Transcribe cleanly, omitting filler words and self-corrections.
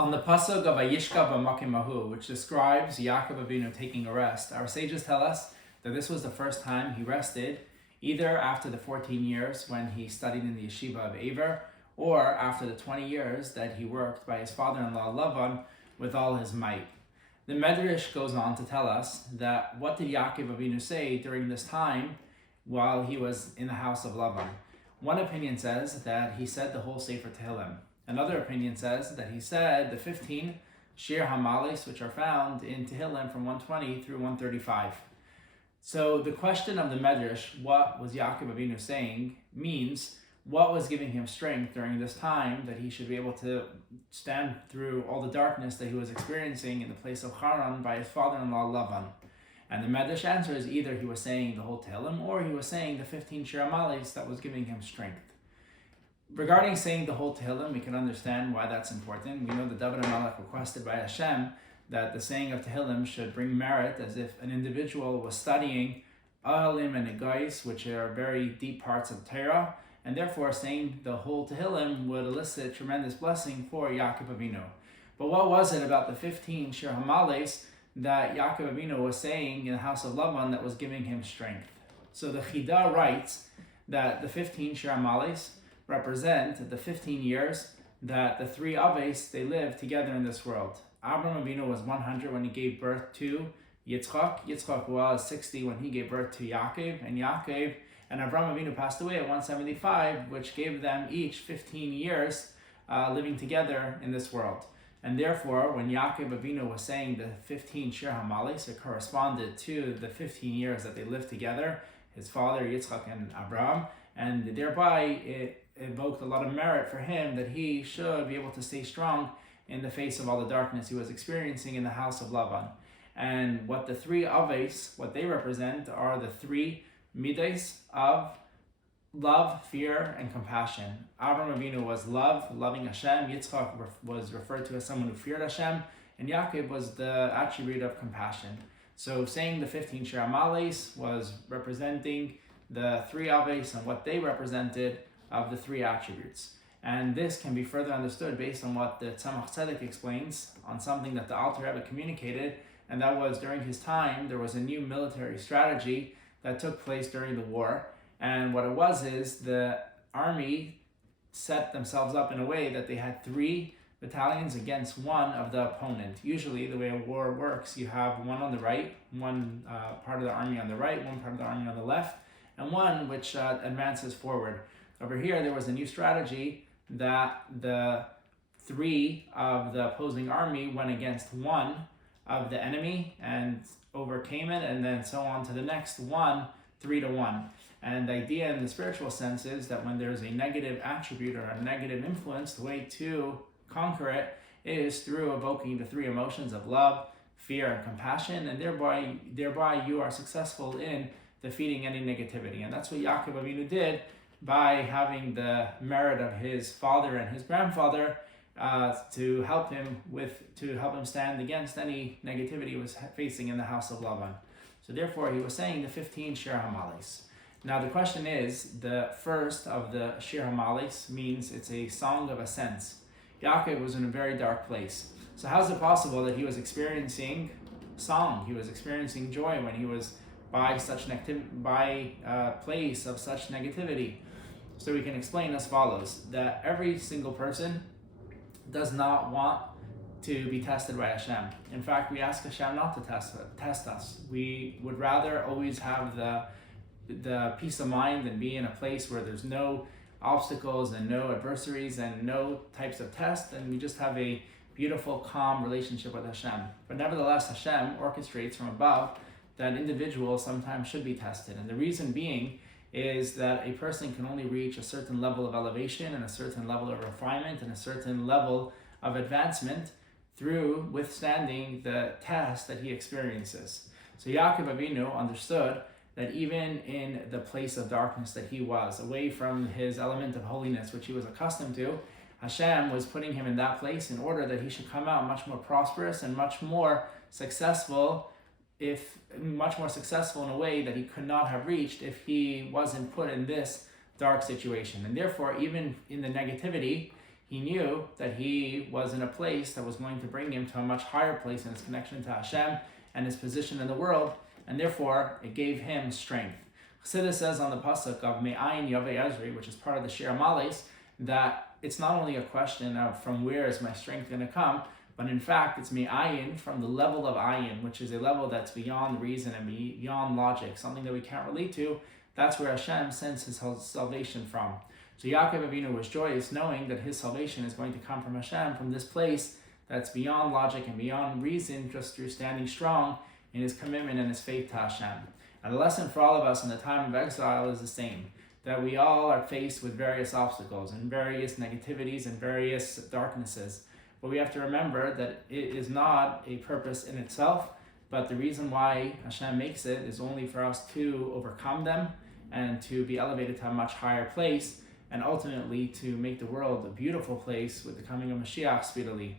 On the pasuk of Vayishka b'makim mahu, which describes Yaakov Avinu taking a rest, our sages tell us that this was the first time he rested, either after the 14 years when he studied in the yeshiva of Ever, or after the 20 years that he worked by his father-in-law Lavan with all his might. The Medrash goes on to tell us that what did Yaakov Avinu say during this time while he was in the house of Lavan? One opinion says that he said the whole Sefer Tehillim. Another opinion says that he said the 15 Shir Hamalis, which are found in Tehillim from 120 through 135. So the question of the Medrash, what was Yaakov Avinu saying, means what was giving him strength during this time that he should be able to stand through all the darkness that he was experiencing in the place of Haran by his father-in-law Lavan. And the Medrash answer is either he was saying the whole Tehillim or he was saying the 15 Shir Hamalis that was giving him strength. Regarding saying the whole Tehillim, we can understand why that's important. We know that David HaMelech requested by Hashem that the saying of Tehillim should bring merit, as if an individual was studying Ahalim and Negais, which are very deep parts of Torah, and therefore saying the whole Tehillim would elicit tremendous blessing for Yaakov Avinu. But what was it about the 15 Shir Hamales that Yaakov Avinu was saying in the house of Lavan that was giving him strength? So the Chidah writes that the 15 Shir Hamales represent the 15 years that the three Aves, they lived together in this world. Abraham Avinu was 100 when he gave birth to Yitzchak. Yitzchak was 60 when he gave birth to Yaakov, and Yaakov and Abraham Avinu passed away at 175, which gave them each 15 years living together in this world. And therefore, when Yaakov Avinu was saying the 15 Shir Hamalis, it corresponded to the 15 years that they lived together, his father Yitzchak and Abraham, and thereby it evoked a lot of merit for him that he should be able to stay strong in the face of all the darkness he was experiencing in the house of Lavan. And what the three Aves, what they represent, are the three midas of love, fear, and compassion. Abraham Avinu was love, loving Hashem. Yitzchak was referred to as someone who feared Hashem, and Yaakov was the attribute of compassion. So saying the 15 Shir Hamales was representing the three Aves and what they represented of the three attributes. And this can be further understood based on what the Tzemach Tzedek explains on something that the Alter Rebbe communicated, and that was during his time there was a new military strategy that took place during the war. And what it was is the army set themselves up in a way that they had three battalions against one of the opponent. Usually the way a war works, you have one on the right, one part of the army on the right, one part of the army on the left, and one which advances forward. Over here, there was a new strategy that the three of the opposing army went against one of the enemy and overcame it, and then so on to the next one, 3-1. And the idea in the spiritual sense is that when there's a negative attribute or a negative influence, the way to conquer it is through evoking the three emotions of love, fear, and compassion, and thereby you are successful in defeating any negativity. And that's what Yaakov Avinu did by having the merit of his father and his grandfather to help him stand against any negativity he was facing in the house of Lavan. So therefore, he was saying the 15 Shir Hamalis. Now the question is, the first of the Shir Hamalis means it's a song of ascents. Yaakov was in a very dark place. So how is it possible that he was experiencing song? He was experiencing joy when he was by a place of such negativity. So we can explain as follows, that every single person does not want to be tested by Hashem. In fact, we ask Hashem not to test us. We would rather always have the peace of mind and be in a place where there's no obstacles and no adversaries and no types of tests, and we just have a beautiful, calm relationship with Hashem. But nevertheless, Hashem orchestrates from above that individuals sometimes should be tested. And the reason being is that a person can only reach a certain level of elevation and a certain level of refinement and a certain level of advancement through withstanding the test that he experiences. So Yaakov Avinu understood that even in the place of darkness that he was, away from his element of holiness, which he was accustomed to, Hashem was putting him in that place in order that he should come out much more prosperous and much more successful in a way that he could not have reached if he wasn't put in this dark situation. And therefore, even in the negativity, he knew that he was in a place that was going to bring him to a much higher place in his connection to Hashem and his position in the world, and therefore it gave him strength. Chassidus says on the pasuk of Me'ayin Vayeitzei, which is part of the Shir Males, that it's not only a question of from where is my strength going to come, but in fact it's Me'ayin, from the level of ayin, which is a level that's beyond reason and beyond logic, something that we can't relate to. That's where Hashem sends his salvation from. So Yaakov Avinu was joyous knowing that his salvation is going to come from Hashem, from this place that's beyond logic and beyond reason, just through standing strong in his commitment and his faith to Hashem. And the lesson for all of us in the time of exile is the same, that we all are faced with various obstacles and various negativities and various darknesses. But we have to remember that it is not a purpose in itself, but the reason why Hashem makes it is only for us to overcome them and to be elevated to a much higher place, and ultimately to make the world a beautiful place with the coming of Mashiach speedily.